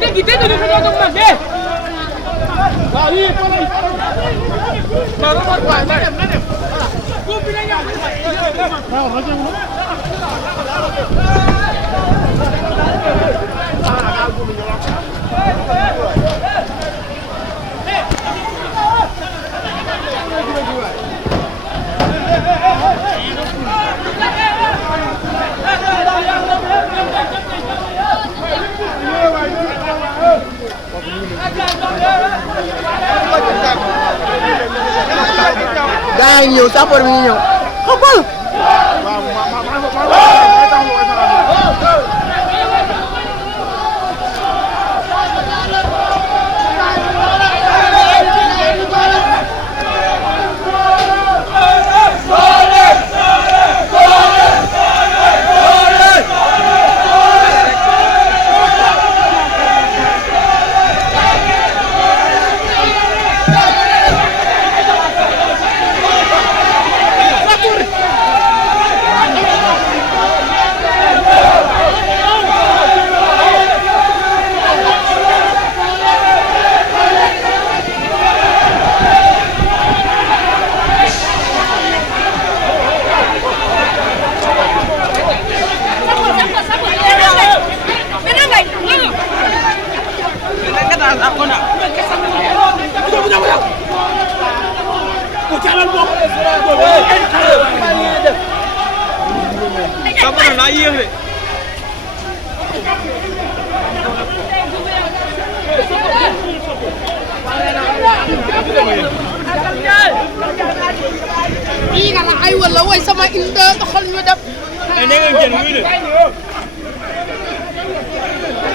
léegi dégg nga ko doon man de. waaw yii ko lay. waaw waaw na dem na dem. góob bi la ñu gaa ngi ñëw sapeur mi ngi ñëw xapal Ini kalau ay wala way sama inde doxal ñu dem. ne ngeen jël muy de